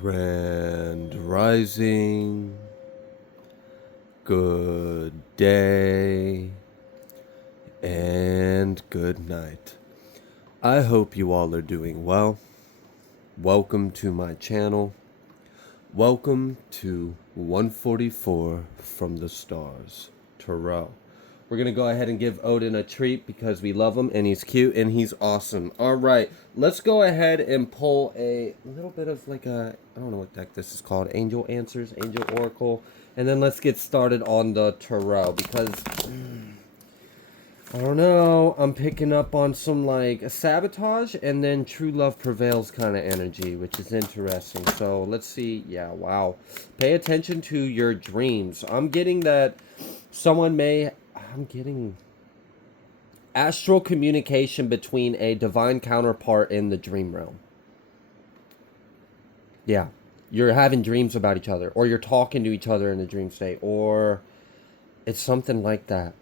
Grand Rising, good day, and good night. I hope you all are doing well. Welcome to my channel. Welcome to 144 from the stars, Tarot. We're going to go ahead and give Odin a treat because we love him and he's cute and he's awesome. All right, let's go ahead and pull a little bit of like a, I don't know what deck this is called, Angel Answers, Angel Oracle. And then let's get started on the Tarot because, I don't know, I'm picking up on some like sabotage and then true love prevails kind of energy, which is interesting. So let's see. Yeah, wow. Pay attention to your dreams. I'm getting that someone may... I'm getting astral communication between a divine counterpart in the dream realm. Yeah. You're having dreams about each other, or you're talking to each other in the dream state, or it's something like that.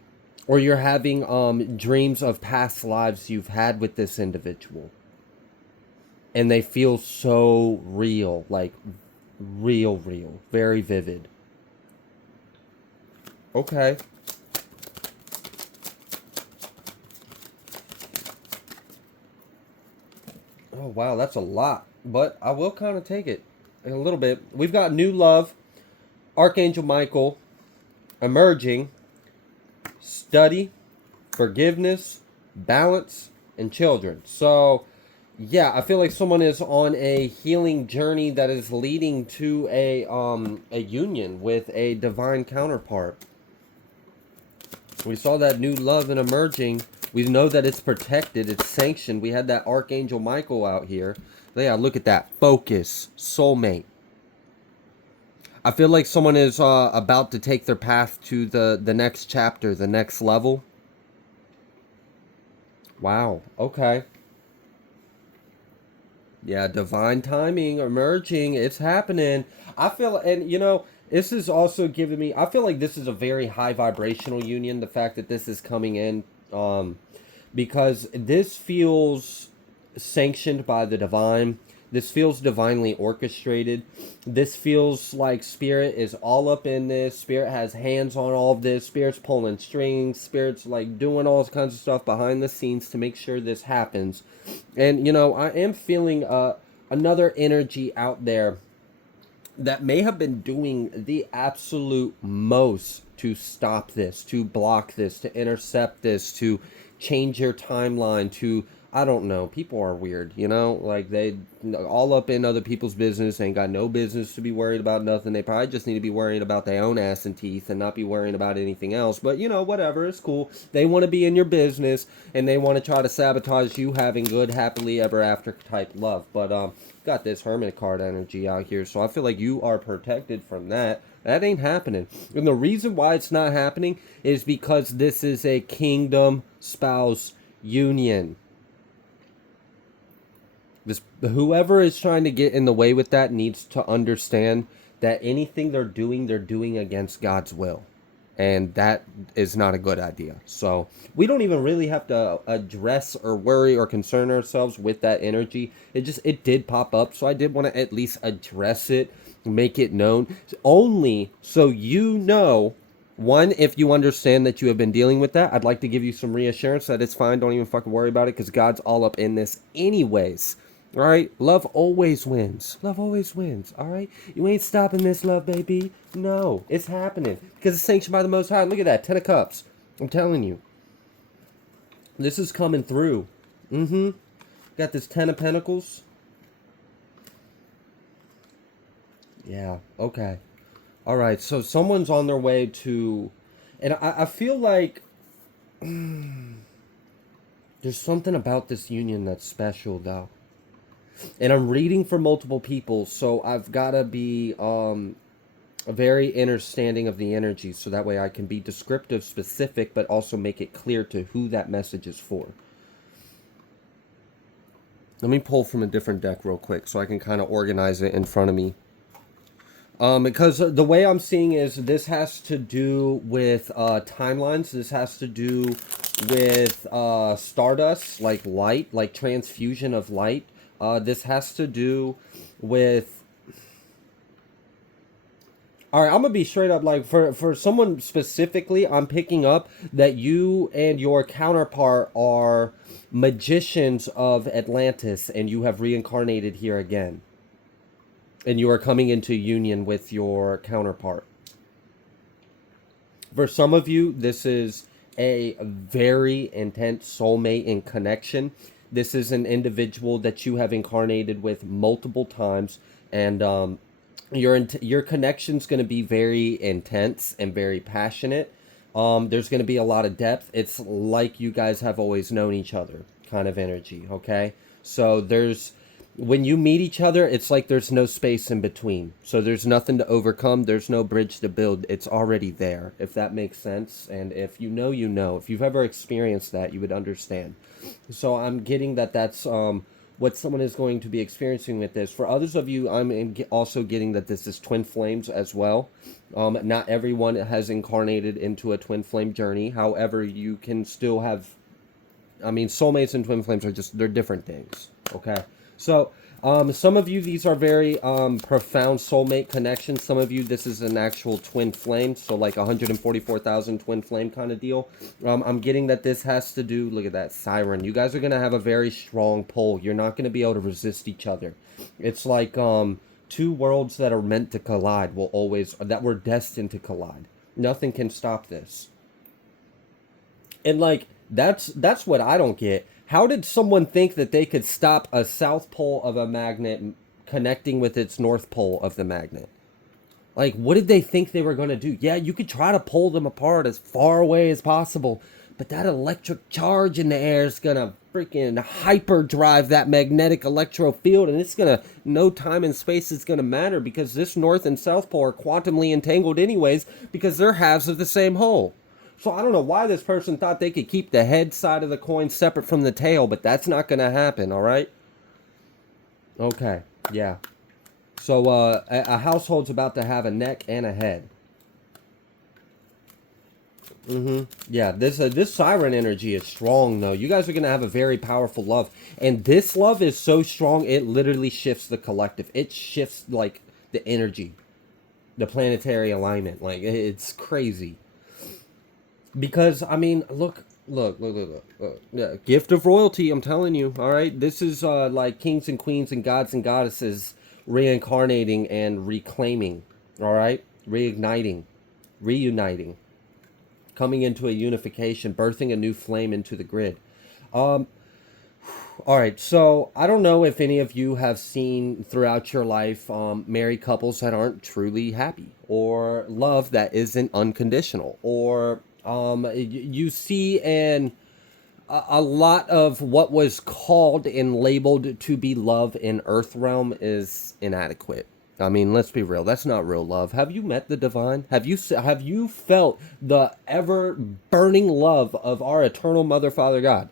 Or you're having dreams of past lives you've had with this individual. And they feel so real, like real, very vivid. Okay. Oh, wow, that's a lot. But I will kind of take it a little bit. We've got new love, Archangel Michael, emerging, study, forgiveness, balance, and children. So, yeah, I feel like someone is on a healing journey that is leading to a union with a divine counterpart. We saw that new love and emerging. We know that it's protected, it's sanctioned. We had that Archangel Michael out here. Yeah, look at that. Focus. Soulmate. I feel like someone is about to take their path to the next chapter, the next level. Wow. Okay. Yeah, divine timing, emerging. It's happening. I feel, and you know, this is also giving me, I feel like this is a very high vibrational union. The fact that this is coming in, because this feels sanctioned by the divine. This feels divinely orchestrated. This feels like Spirit is all up in this. Spirit has hands on all of this. Spirit's pulling strings. Spirit's like doing all kinds of stuff behind the scenes to make sure this happens. And, you know, I am feeling another energy out there that may have been doing the absolute most to stop this, to block this, to intercept this, to change your timeline, to, I don't know, people are weird, you know, like they all up in other people's business, ain't got no business to be worried about nothing. They probably just need to be worrying about their own ass and teeth and not be worrying about anything else. But, you know, whatever, it's cool. They want to be in your business and they want to try to sabotage you having good, happily ever after type love. But, got this Hermit card energy out here, so I feel like you are protected from that. That ain't happening. And the reason why it's not happening is because this is a kingdom spouse union. This, whoever is trying to get in the way with that needs to understand that anything they're doing against God's will. And that is not a good idea. So we don't even really have to address or worry or concern ourselves with that energy. It did pop up. So I did want to at least address it, make it known. Only so you know, one, if you understand that you have been dealing with that, I'd like to give you some reassurance that it's fine. Don't even fucking worry about it because God's all up in this anyways. All right, love always wins. Love always wins. All right, you ain't stopping this, love, baby. No, it's happening because it's sanctioned by the Most High. Look at that, 10 of Cups. I'm telling you, this is coming through. Got this 10 of Pentacles. Yeah. Okay. All right. So someone's on their way to, and I feel like there's something about this union that's special, though. And I'm reading for multiple people, so I've got to be very understanding of the energy, so that way I can be descriptive, specific, but also make it clear to who that message is for. Let me pull from a different deck real quick so I can kind of organize it in front of me. Because the way I'm seeing is this has to do with timelines. This has to do with stardust, like light, like transfusion of light. This has to do with All right, I'm gonna be straight up. Like for someone specifically, I'm picking up that you and your counterpart are magicians of Atlantis, and you have reincarnated here again, and you are coming into union with your counterpart. For some of you, this is a very intense soulmate and connection. This is an individual that you have incarnated with multiple times, and your connection's going to be very intense and very passionate. There's going to be a lot of depth. It's like you guys have always known each other, kind of energy. Okay, so there's when you meet each other, it's like there's no space in between. So there's nothing to overcome. There's no bridge to build. It's already there, if that makes sense. And if you know, you know. If you've ever experienced that, you would understand. So I'm getting that that's what someone is going to be experiencing with this. For others of you, also getting that this is twin flames as well. Not everyone has incarnated into a twin flame journey. However, you can still have, I mean, soulmates and twin flames are just, they're different things. Okay. So, some of you, these are very profound soulmate connections. Some of you, this is an actual twin flame. So like 144,000 twin flame kind of deal. I'm getting that this has to do, look at that siren. You guys are going to have a very strong pull. You're not going to be able to resist each other. It's like two worlds that are meant to collide will always, that were destined to collide. Nothing can stop this. And like, that's what I don't get. How did someone think that they could stop a south pole of a magnet connecting with its north pole of the magnet? Like, what did they think they were going to do? Yeah, you could try to pull them apart as far away as possible, but that electric charge in the air is going to freaking hyperdrive that magnetic electro field, and it's going to, no time and space is going to matter, because this north and south pole are quantumly entangled anyways, because they're halves of the same whole. So I don't know why this person thought they could keep the head side of the coin separate from the tail, but that's not going to happen, all right? Okay, yeah. So a household's about to have a neck and a head. Yeah, this siren energy is strong, though. You guys are going to have a very powerful love. And this love is so strong, it literally shifts the collective. It shifts, like, the energy, the planetary alignment. Like, it's crazy. Because I mean, look. Yeah, gift of royalty. I'm telling you. All right, this is like kings and queens and gods and goddesses reincarnating and reclaiming. All right, reigniting, reuniting, coming into a unification, birthing a new flame into the grid. All right, so I don't know if any of you have seen throughout your life married couples that aren't truly happy, or love that isn't unconditional, or you see a lot of what was called and labeled to be love in Earth realm is inadequate. I mean, let's be real. That's not real love. Have you met the divine? Have you felt the ever burning love of our eternal Mother, Father, God?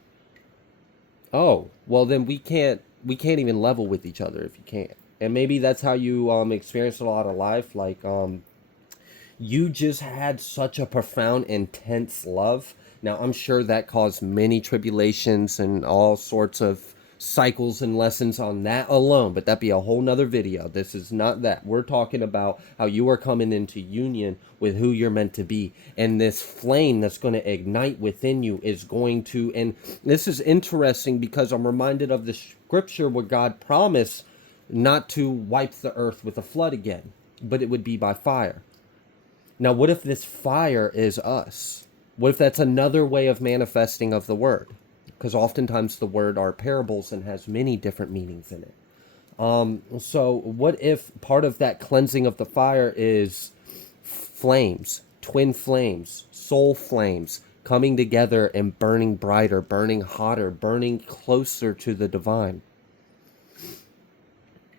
Oh, well then we can't even level with each other if you can't. And maybe that's how you experience a lot of life. Like you just had such a profound, intense love. Now I'm sure that caused many tribulations and all sorts of cycles and lessons on that alone, but that'd be a whole nother video. This is not that. We're talking about how you are coming into union with who you're meant to be, and this flame that's going to ignite within you is going to, and this is interesting because I'm reminded of the scripture where God promised not to wipe the earth with a flood again, but it would be by fire. Now what if this fire is us? What if that's another way of manifesting of the word? Because oftentimes the word are parables and has many different meanings in it. So what if part of that cleansing of the fire is flames, twin flames, soul flames coming together and burning brighter, burning hotter, burning closer to the divine?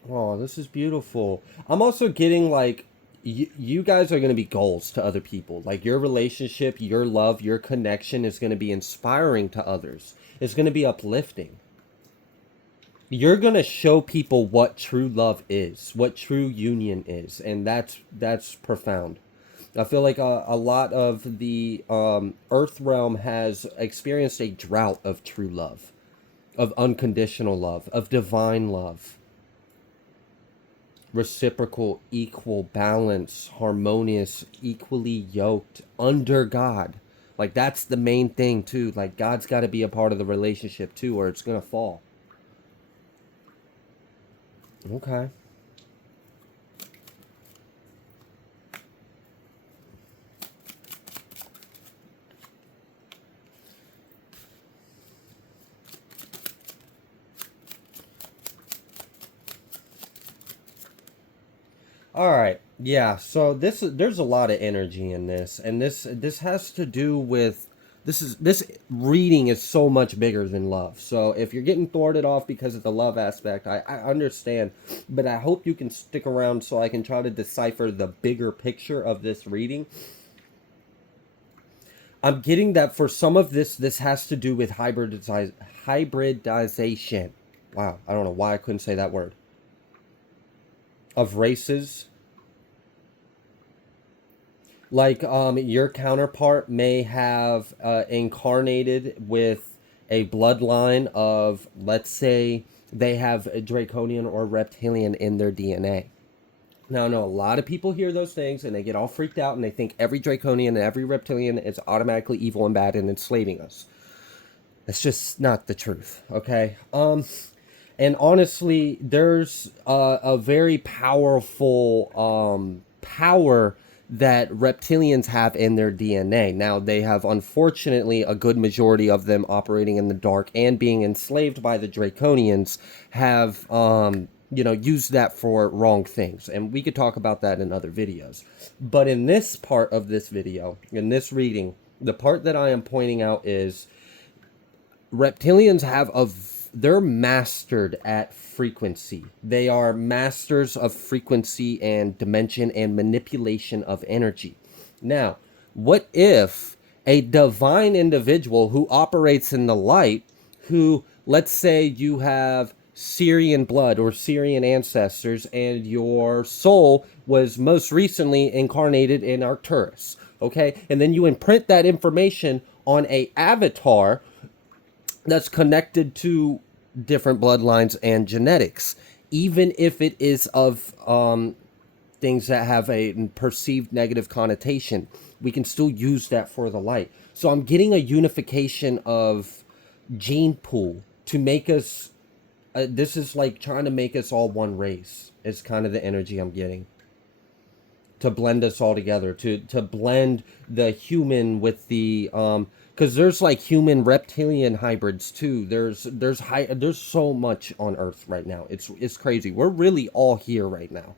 Oh, this is beautiful. I'm also getting like you guys are going to be goals to other people. Like your relationship, your love, your connection is going to be inspiring to others. It's going to be uplifting. You're going to show people what true love is, what true union is, and that's profound. I feel like a lot of the earth realm has experienced a drought of true love, of unconditional love, of divine love. reciprocal, equal, balance, harmonious, equally yoked under God. Like that's the main thing too. Like God's got to be a part of the relationship too, or it's gonna fall. Okay. All right. Yeah. So there's a lot of energy in this, and this has to do with this reading is so much bigger than love. So if you're getting thwarted off because of the love aspect, I understand, but I hope you can stick around so I can try to decipher the bigger picture of this reading. I'm getting that for some of this has to do with hybridization. Wow, I don't know why I couldn't say that word. Of races, like your counterpart may have incarnated with a bloodline of, let's say they have a draconian or reptilian in their DNA. Now I know a lot of people hear those things and they get all freaked out and they think every draconian and every reptilian is automatically evil and bad and enslaving us. That's just not the truth, okay? And honestly, there's a very powerful power that reptilians have in their DNA. Now, they have, unfortunately, a good majority of them operating in the dark and being enslaved by the Draconians have, used that for wrong things. And we could talk about that in other videos. But in this part of this video, in this reading, the part that I am pointing out is reptilians they're mastered at frequency. They are masters of frequency and dimension and manipulation of energy. Now, what if a divine individual who operates in the light, who, let's say you have Syrian blood or Syrian ancestors and your soul was most recently incarnated in Arcturus, okay? And then you imprint that information on a avatar that's connected to different bloodlines and genetics, even if it is of things that have a perceived negative connotation. We can still use that for the light. So I'm getting a unification of gene pool to make us. This is like trying to make us all one race. Is kind of the energy I'm getting. To blend us all together, to blend the human with the because there's like human reptilian hybrids too. There's so much on Earth right now. It's crazy. We're really all here right now.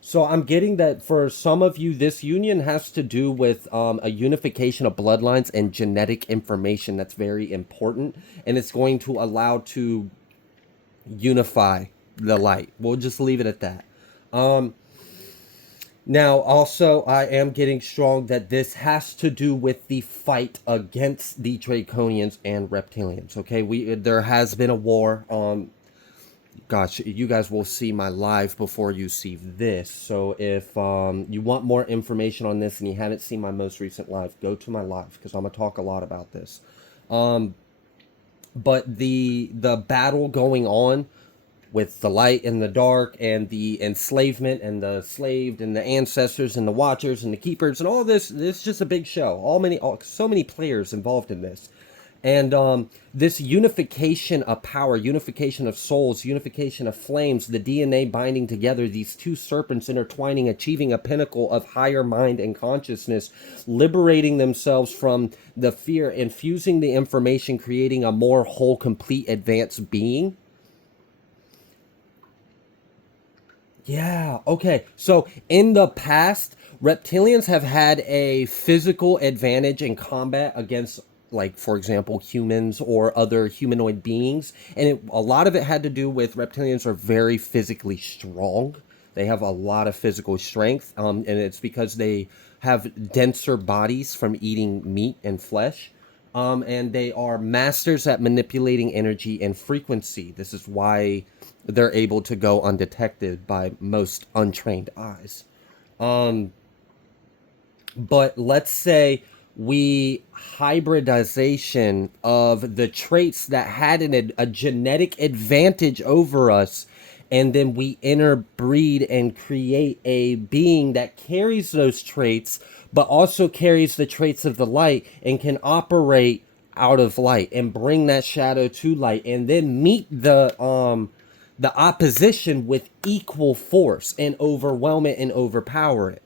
So I'm getting that for some of you, this union has to do with a unification of bloodlines and genetic information that's very important, and it's going to allow to unify the light. We'll just leave it at that. Now, also, I am getting strong that this has to do with the fight against the Draconians and Reptilians. Okay, there has been a war. Gosh, you guys will see my live before you see this. So if you want more information on this and you haven't seen my most recent live, go to my live because I'm gonna talk a lot about this. But the battle going on with the light and the dark and the enslavement and the slaved and the ancestors and the watchers and the keepers and all this is just a big show. So many players involved in this. And this unification of power, unification of souls, unification of flames, the DNA binding together, these two serpents intertwining, achieving a pinnacle of higher mind and consciousness, liberating themselves from the fear, infusing the information, creating a more whole, complete, advanced being. Yeah, okay. So in the past, reptilians have had a physical advantage in combat against, like, for example, humans or other humanoid beings. And a lot of it had to do with reptilians are very physically strong. They have a lot of physical strength. And it's because they have denser bodies from eating meat and flesh. And they are masters at manipulating energy and frequency. This is why they're able to go undetected by most untrained eyes. But let's say we hybridization of the traits that had a genetic advantage over us, and then we interbreed and create a being that carries those traits, but also carries the traits of the light and can operate out of light and bring that shadow to light, and then meet the opposition with equal force and overwhelm it and overpower it.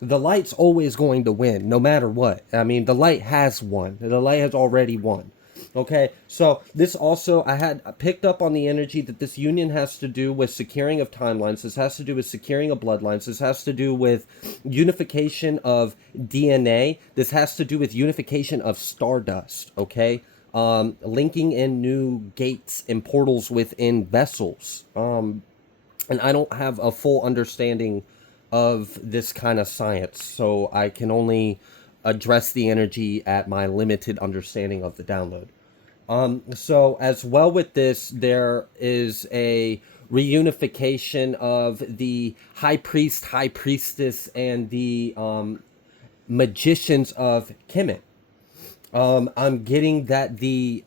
The light's always going to win, no matter what. I mean, the light has won. The light has already won. Okay, so this also, I had picked up on the energy that this union has to do with securing of timelines. This has to do with securing of bloodlines. This has to do with unification of DNA. This has to do with unification of stardust. Okay, linking in new gates and portals within vessels. And I don't have a full understanding of this kind of science, so I can only address the energy at my limited understanding of the download. So as well with this, there is a reunification of the high priest, high priestess, and the magicians of Kemet. I'm getting that the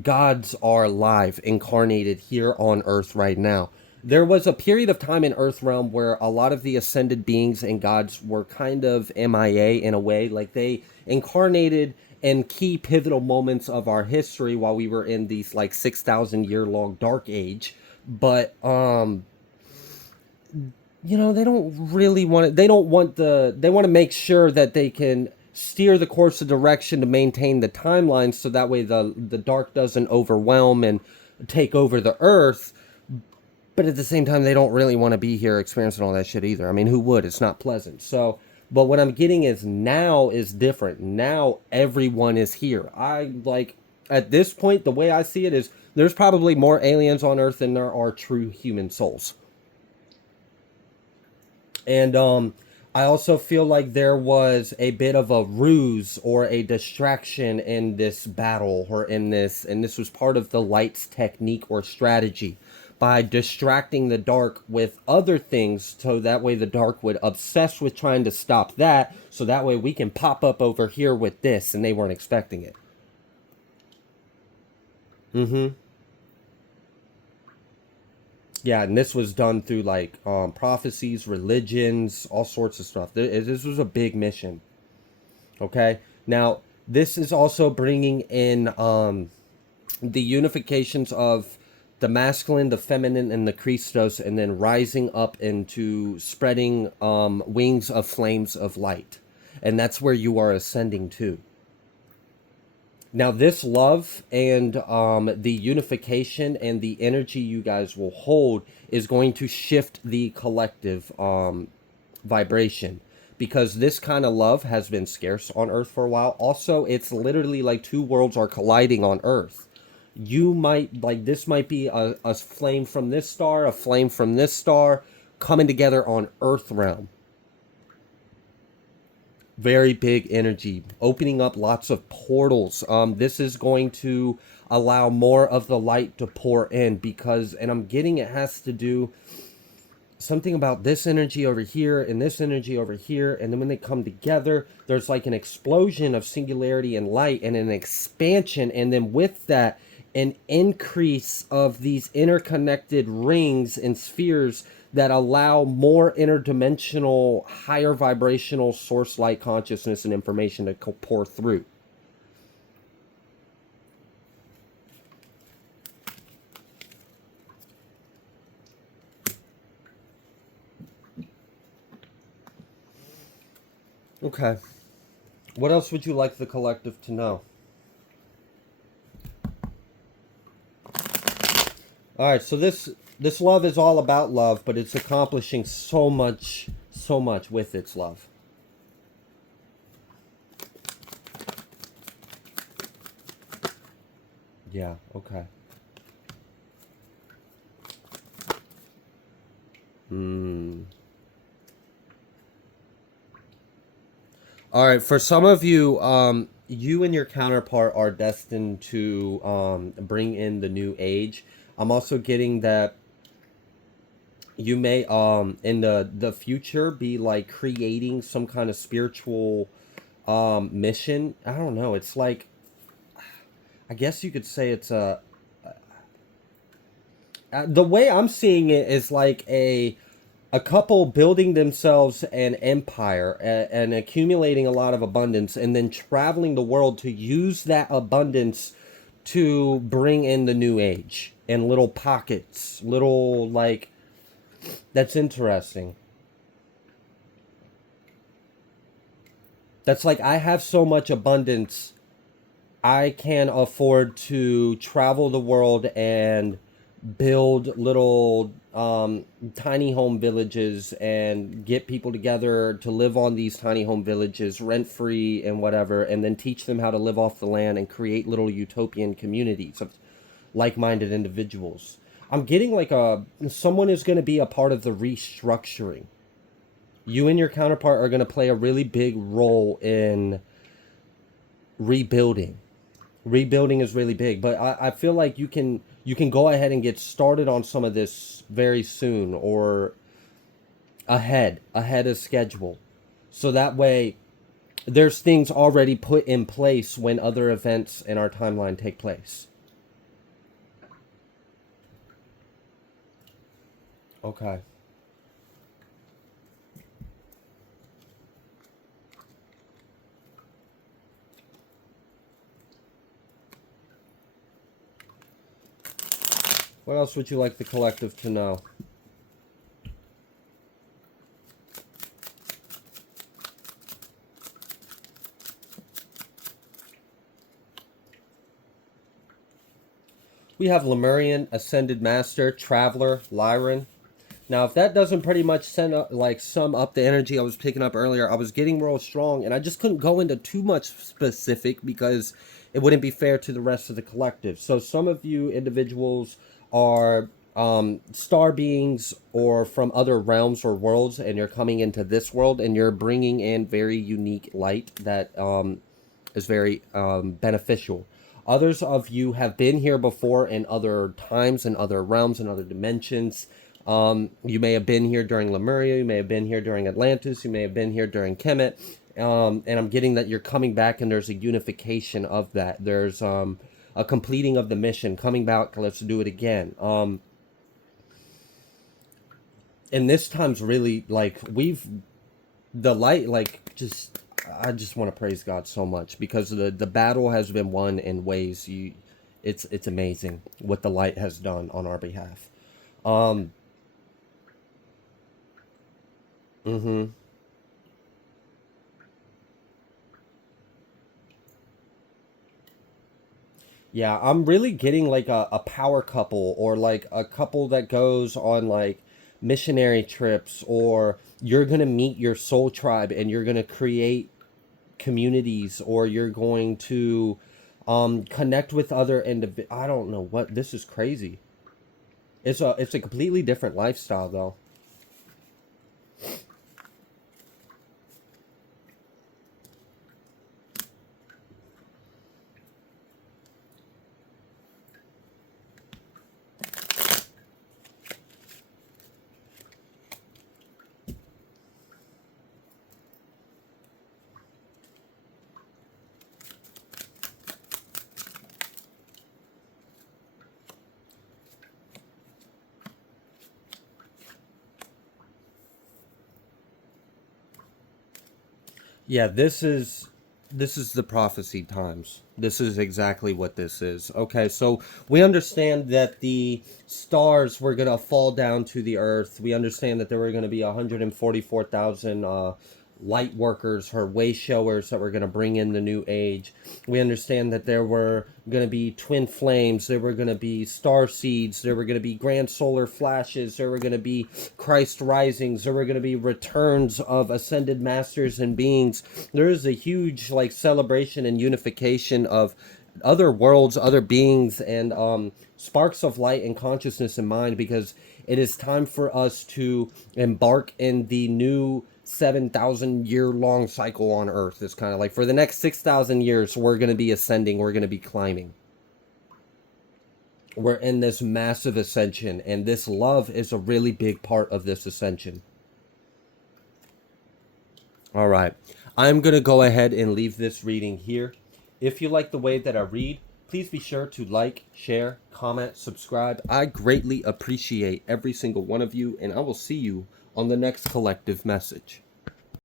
gods are alive, incarnated here on Earth right now. There was a period of time in Earth realm where a lot of the ascended beings and gods were kind of MIA in a way, like they incarnated in key pivotal moments of our history while we were in these like 6,000 year long dark age. But you know, they don't really want it. They don't want they want to make sure that they can steer the course of direction to maintain the timeline, so that way the dark doesn't overwhelm and take over the earth. But at the same time, they don't really want to be here experiencing all that shit either. I mean, who would? It's not pleasant. So, but what I'm getting is now is different. Now everyone is here. I like, at this point, the way I see it is there's probably more aliens on Earth than there are true human souls. And I also feel like there was a bit of a ruse or a distraction in this battle, or in this, and this was part of the light's technique or strategy, by distracting the dark with other things, so that way the dark would obsess with trying to stop that, so that way we can pop up over here with this, and they weren't expecting it. Mm-hmm. Yeah, and this was done through like prophecies, religions, all sorts of stuff. This was a big mission. Okay, now this is also bringing in the unifications of the masculine, the feminine, and the Christos, and then rising up into spreading wings of flames of light, and that's where you are ascending to. Now, this love and the unification and the energy you guys will hold is going to shift the collective vibration, because this kind of love has been scarce on Earth for a while. Also, it's literally like two worlds are colliding on Earth. You might, like, this might be a flame from this star, a flame from this star coming together on Earth realm. Very big energy, opening up lots of portals. This is going to allow more of the light to pour in, because, and I'm getting it has to do something about this energy over here and this energy over here, and then when they come together, there's like an explosion of singularity and light, and an expansion, and then with that, an increase of these interconnected rings and spheres that allow more interdimensional, higher vibrational source light consciousness and information to pour through. Okay. What else would you like the collective to know? All right, so this love is all about love, but it's accomplishing so much with its love. Yeah, okay. Hmm. All right, for some of you, you and your counterpart are destined to bring in the new age. I'm also getting that you may in the future be like creating some kind of spiritual mission. I don't know. It's like, I guess you could say it's a The way I'm seeing it is like a couple building themselves an empire and accumulating a lot of abundance and then traveling the world to use that abundance to bring in the new age in little pockets, little like that's interesting. That's like I have so much abundance I can afford to travel the world and build little tiny home villages and get people together to live on these tiny home villages rent free and whatever, and then teach them how to live off the land and create little utopian communities of like minded individuals. I'm getting like someone is going to be a part of the restructuring. You and your counterpart are going to play a really big role in rebuilding. Rebuilding is really big, but I feel like you can go ahead and get started on some of this very soon or ahead of schedule. So that way there's things already put in place when other events in our timeline take place. Okay. What else would you like the collective to know? We have Lemurian, Ascended Master, Traveler, Lyran. Now, if that doesn't pretty much send up, like sum up the energy I was picking up earlier, I was getting real strong, and I just couldn't go into too much specific because it wouldn't be fair to the rest of the collective. So, some of you individuals are star beings or from other realms or worlds, and you're coming into this world, and you're bringing in very unique light that is very beneficial. Others of you have been here before in other times and other realms and other dimensions. You may have been here during Lemuria, you may have been here during Atlantis, you may have been here during Kemet, and I'm getting that you're coming back and there's a unification of that. There's a completing of the mission, coming back, let's do it again. And this time's really like the light, like just I just want to praise God so much because the battle has been won in ways it's amazing what the light has done on our behalf. Um, mm-hmm. Yeah, I'm really getting like a power couple or like a couple that goes on like missionary trips or you're gonna meet your soul tribe and you're gonna create communities or you're going to connect with other I don't know what this is crazy. It's a completely different lifestyle though. Yeah, this is the prophecy times. This is exactly what this is. Okay, so we understand that the stars were going to fall down to the earth. We understand that there were going to be 144,000 light workers, her way showers that were going to bring in the new age. We understand that there were going to be twin flames, there were going to be star seeds, there were going to be grand solar flashes, there were going to be Christ risings, there were going to be returns of ascended masters and beings. There is a huge like celebration and unification of other worlds, other beings, and sparks of light and consciousness in mind because it is time for us to embark in the new 7,000 year long cycle on Earth. It's kind of like for the next 6,000 years, we're going to be ascending, we're going to be climbing. We're in this massive ascension, and this love is a really big part of this ascension. All right. I'm going to go ahead and leave this reading here. If you like the way that I read, Please be sure to like, share, comment, subscribe. I greatly appreciate every single one of you, and I will see you on the next collective message.